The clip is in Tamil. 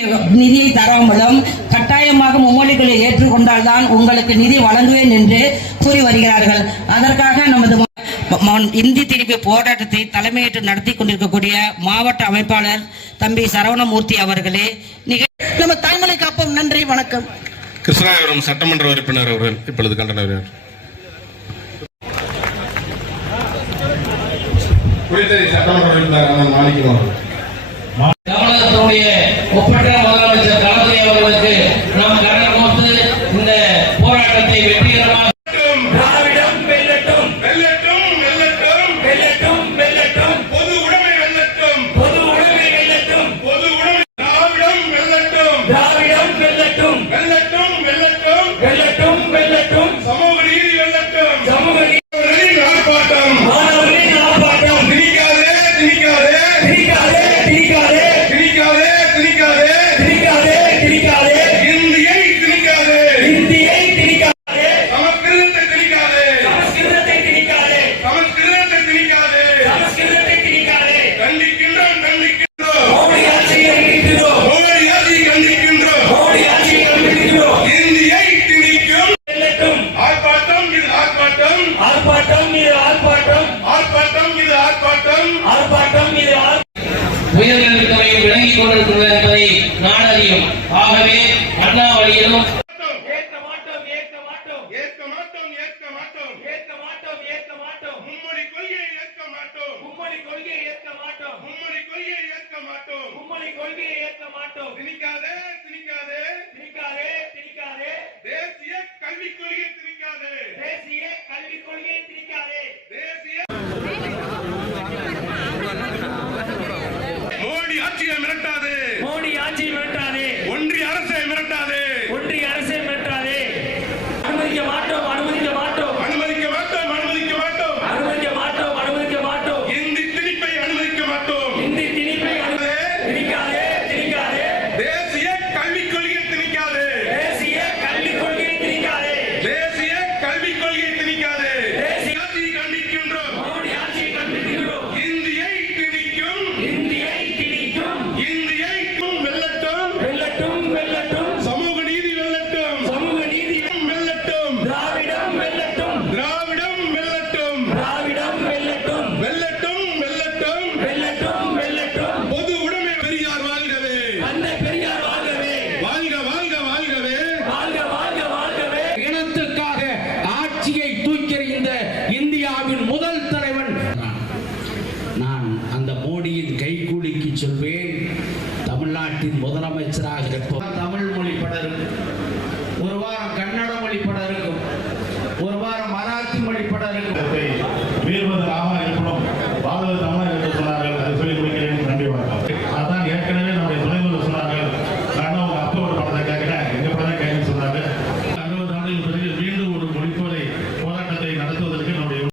நிதியை தராமலும் கட்டாயமாக மும்மொழிகளை ஏற்றுக்கொண்டால்தான் உங்களுக்கு நிதி வழங்குவேன் என்று கூறி வருகிறார்கள். அதற்காக நமது இந்தி திருப்பி போராட்டத்தை தலைமையேற்று நடத்தி கொண்டிருக்கக்கூடிய மாவட்ட அமைப்பாளர் தம்பி சரவணமூர்த்தி அவர்களே நம்ம தாய்மொழி காப்போம். நன்றி வணக்கம். கிருஷ்ணாபுரம் சட்டமன்ற உறுப்பினர் அவர்கள் இப்பொழுது கண்டன சட்டமன்ற உறுப்பினர் மாணிக்கம் அவர்கள். ஆர்ப்பாட்டம் இது ஆர்ப்பாட்டம். ஆர்ப்பாட்டம் இது ஆர்ப்பாட்டம். ஆர்ப்பாட்டம் இது உயர்கல்வித்துறையில் விளங்கிக் கொண்டிருக்கிறது என்பதை நாடறியும். ஆகவே அண்ணா வழியிலும் கொள்கையை ஏற்க மாட்டோம். திணிக்காதே. திணிக்காதே திணிக்காதே. பேசிய கல்விக் கொள்கையை திணிக்காதே. டெல்லிக்கு செல்வேன். தமிழ்நாட்டின் முதலமைச்சராக தமிழ் மொழி படரும். ஒரு வாரம் கன்னட மொழி படரும்.